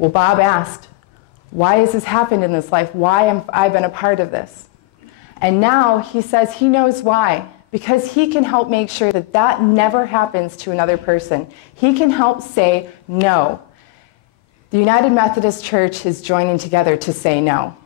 Well, Bob asked, why has this happened in this life? Why have I been a part of this? And now he says he knows why, because he can help make sure that that never happens to another person. He can help say no. The United Methodist Church is joining together to say no.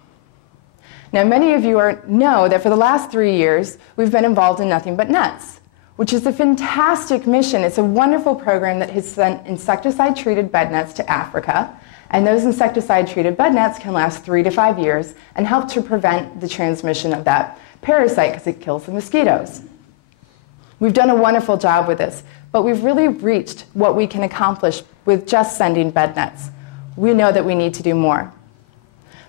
Now, many of you know that for the last 3 years, we've been involved in Nothing But Nets, which is a fantastic mission. It's a wonderful program that has sent insecticide-treated bed nets to Africa, and those insecticide-treated bed nets can last 3 to 5 years and help to prevent the transmission of that parasite because it kills the mosquitoes. We've done a wonderful job with this, but we've really reached what we can accomplish with just sending bed nets. We know that we need to do more.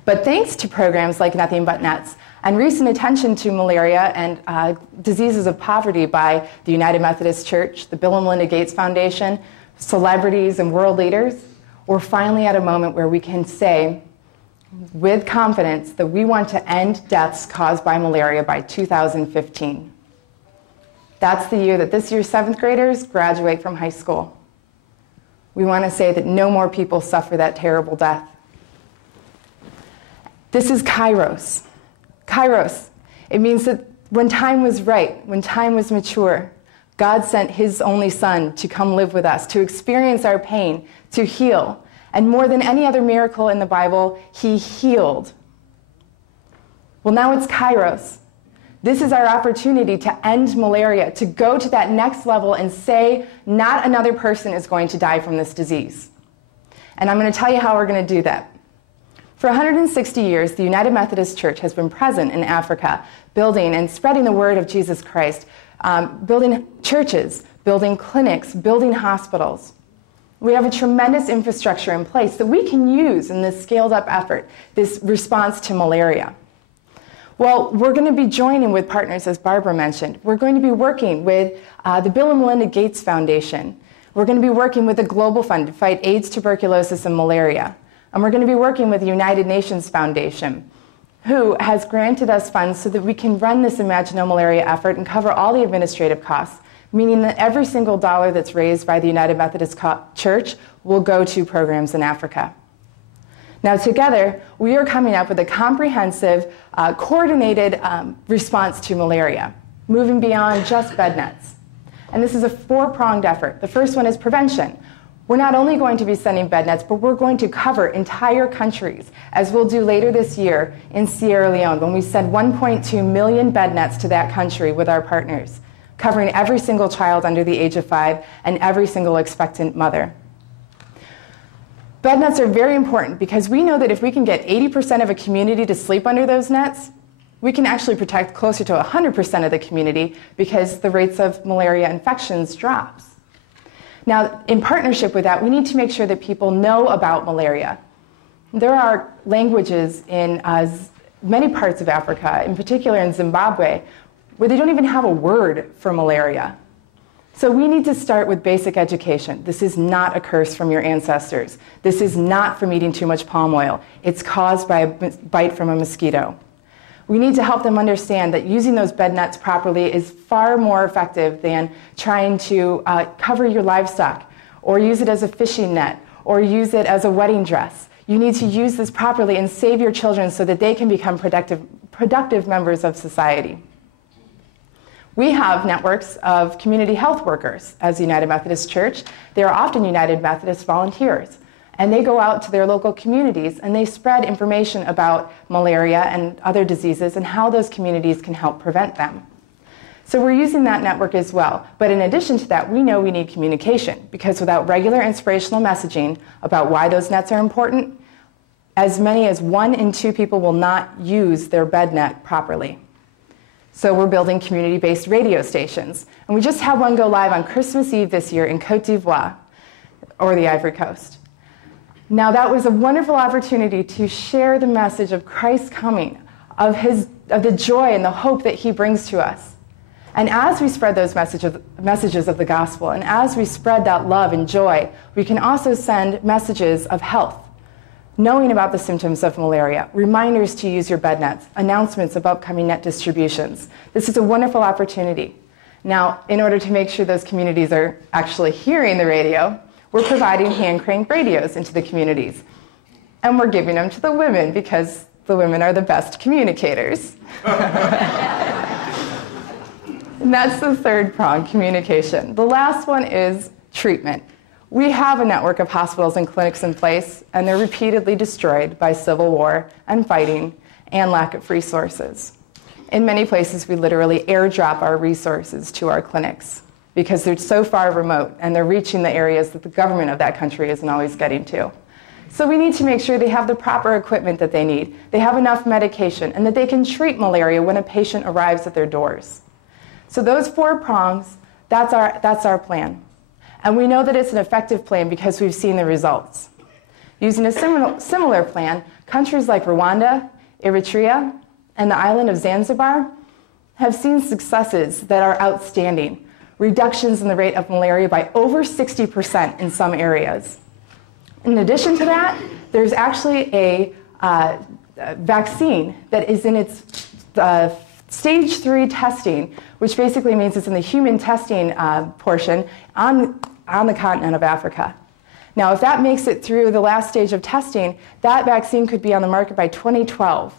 But thanks to programs like Nothing But Nets and recent attention to malaria and diseases of poverty by the United Methodist Church, the Bill and Melinda Gates Foundation, celebrities and world leaders, we're finally at a moment where we can say with confidence that we want to end deaths caused by malaria by 2015. That's the year that this year's 7th graders graduate from high school. We want to say that no more people suffer that terrible death. This is Kairos. Kairos. It means that when time was right, when time was mature, God sent his only son to come live with us, to experience our pain, to heal. And more than any other miracle in the Bible, he healed. Well, now it's Kairos. This is our opportunity to end malaria, to go to that next level and say, not another person is going to die from this disease. And I'm going to tell you how we're going to do that. For 160 years, the United Methodist Church has been present in Africa, building and spreading the word of Jesus Christ, building churches, building clinics, building hospitals. We have a tremendous infrastructure in place that we can use in this scaled-up effort, this response to malaria. Well, we're going to be joining with partners, as Barbara mentioned. We're going to be working with the Bill and Melinda Gates Foundation. We're going to be working with the Global Fund to fight AIDS, tuberculosis, and malaria. And we're going to be working with the United Nations Foundation, who has granted us funds so that we can run this Imagine No Malaria effort and cover all the administrative costs, meaning that every single dollar that's raised by the United Methodist Church will go to programs in Africa. Now, together, we are coming up with a comprehensive, coordinated response to malaria, moving beyond just bed nets. And this is a 4-pronged effort. The first one is prevention. We're not only going to be sending bed nets, but we're going to cover entire countries, as we'll do later this year in Sierra Leone, when we send 1.2 million bed nets to that country with our partners, covering every single child under the age of 5 and every single expectant mother. Bed nets are very important because we know that if we can get 80% of a community to sleep under those nets, we can actually protect closer to 100% of the community because the rates of malaria infections drops. Now, in partnership with that, we need to make sure that people know about malaria. There are languages in many parts of Africa, in particular in Zimbabwe, where they don't even have a word for malaria. So we need to start with basic education. This is not a curse from your ancestors. This is not from eating too much palm oil. It's caused by a bite from a mosquito. We need to help them understand that using those bed nets properly is far more effective than trying to cover your livestock or use it as a fishing net or use it as a wedding dress. You need to use this properly and save your children so that they can become productive members of society. We have networks of community health workers as the United Methodist Church. They are often United Methodist volunteers. And they go out to their local communities and they spread information about malaria and other diseases and how those communities can help prevent them. So we're using that network as well. But in addition to that, we know we need communication because without regular inspirational messaging about why those nets are important, as many as 1 in 2 people will not use their bed net properly. So we're building community-based radio stations. And we just had one go live on Christmas Eve this year in Côte d'Ivoire, or the Ivory Coast. Now, that was a wonderful opportunity to share the message of Christ's coming, of the joy and the hope that he brings to us. And as we spread those messages of the gospel, and as we spread that love and joy, we can also send messages of health, knowing about the symptoms of malaria, reminders to use your bed nets, announcements of upcoming net distributions. This is a wonderful opportunity. Now, in order to make sure those communities are actually hearing the radio, we're providing hand-cranked radios into the communities. And we're giving them to the women because the women are the best communicators. And that's the third prong, communication. The last one is treatment. We have a network of hospitals and clinics in place, and they're repeatedly destroyed by civil war and fighting and lack of resources. In many places, we literally airdrop our resources to our clinics because they're so far remote and they're reaching the areas that the government of that country isn't always getting to. So we need to make sure they have the proper equipment that they need, they have enough medication, and that they can treat malaria when a patient arrives at their doors. So those 4 prongs, that's our plan. And we know that it's an effective plan because we've seen the results. Using a similar plan, countries like Rwanda, Eritrea, and the island of Zanzibar have seen successes that are outstanding. Reductions in the rate of malaria by over 60% in some areas. In addition to that, there's actually a vaccine that is in its stage 3 testing, which basically means it's in the human testing portion on the continent of Africa. Now, if that makes it through the last stage of testing, that vaccine could be on the market by 2012,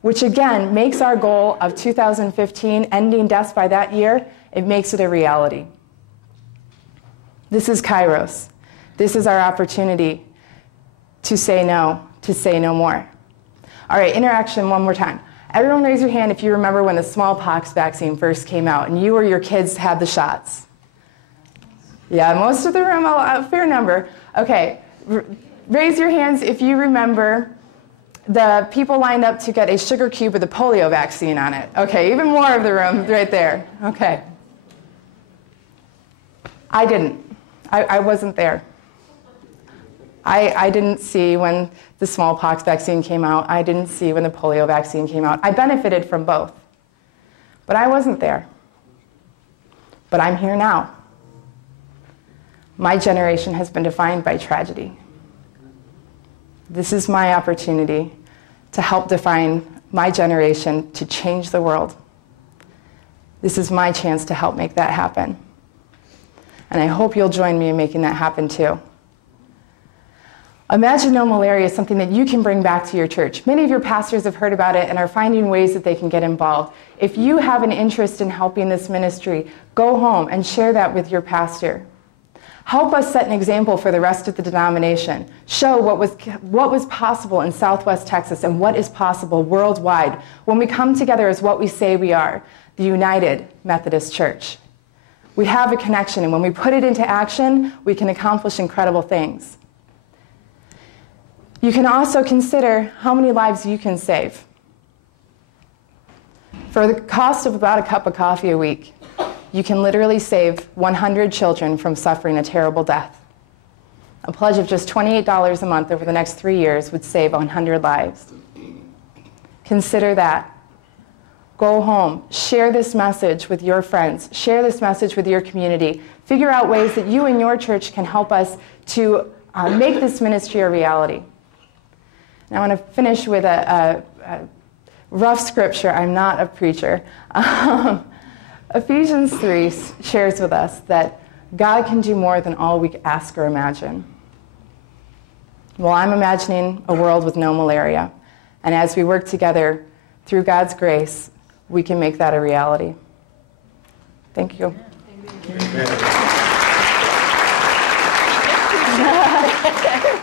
which again makes our goal of 2015, ending deaths by that year, it makes it a reality. This is Kairos. This is our opportunity to say no, to say no more. All right, interaction one more time. Everyone raise your hand if you remember when the smallpox vaccine first came out and you or your kids had the shots. Yeah, most of the room, a fair number. Okay, raise your hands if you remember the people lined up to get a sugar cube with a polio vaccine on it. Okay, even more of the room right there. Okay. I didn't. I wasn't there. I didn't see when the smallpox vaccine came out. I didn't see when the polio vaccine came out. I benefited from both. But I wasn't there. But I'm here now. My generation has been defined by tragedy. This is my opportunity to help define my generation to change the world. This is my chance to help make that happen. And I hope you'll join me in making that happen too. Imagine No Malaria is something that you can bring back to your church. Many of your pastors have heard about it and are finding ways that they can get involved. If you have an interest in helping this ministry, go home and share that with your pastor. Help us set an example for the rest of the denomination. Show what was possible in Southwest Texas and what is possible worldwide when we come together as what we say we are, the United Methodist Church. We have a connection, and when we put it into action, we can accomplish incredible things. You can also consider how many lives you can save. For the cost of about a cup of coffee a week, you can literally save 100 children from suffering a terrible death. A pledge of just $28 a month over the next 3 years would save 100 lives. Consider that. Go home, share this message with your friends, share this message with your community, figure out ways that you and your church can help us to make this ministry a reality. And I want to finish with a rough scripture. I'm not a preacher. Ephesians 3 shares with us that God can do more than all we ask or imagine. Well, I'm imagining a world with no malaria. And as we work together, through God's grace, we can make that a reality. Thank you. Thank you.